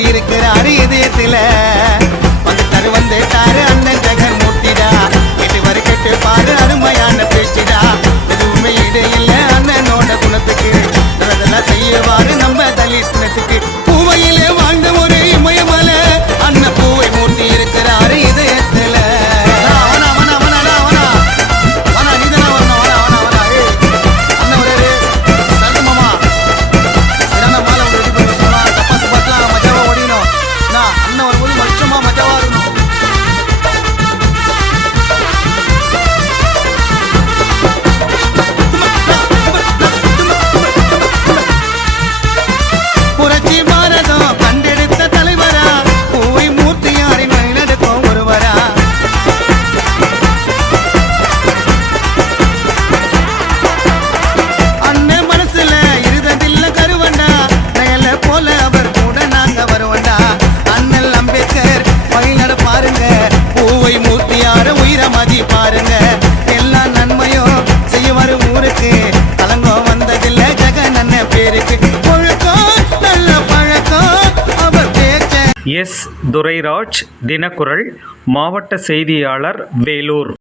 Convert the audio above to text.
மூர்த்தி இருக்கிறாரு இதயத்துல வந்துட்டாரு அண்ணன் ஜெகன் மூர்த்திடா. கேட்டு கேட்டு பாரு அருமையான பேச்சுடா. எதுவுமே இடையில்ல அண்ணனோட குணத்துக்கு அதெல்லாம் செய்யவாரு நம்ம தலித் குணத்துக்கு. பூவையிலே வாழ்ந்த ஒரு இமயமலை அண்ணன் பூவை மூர்த்தி இருக்கிறாரு இதயத்துல. பாருங்க எல்லா நன்மையும் செய்யவாரு ஊருக்கு. கலங்கம் வந்ததில்லை ஜெகன் அண்ணன் பேருக்கு. பழக்கம் நல்ல பழக்கம் அவர் பேச்ச. எஸ். துரைராஜ், தினக்குரல், மாவட்ட செய்தியாளர், வேலூர்.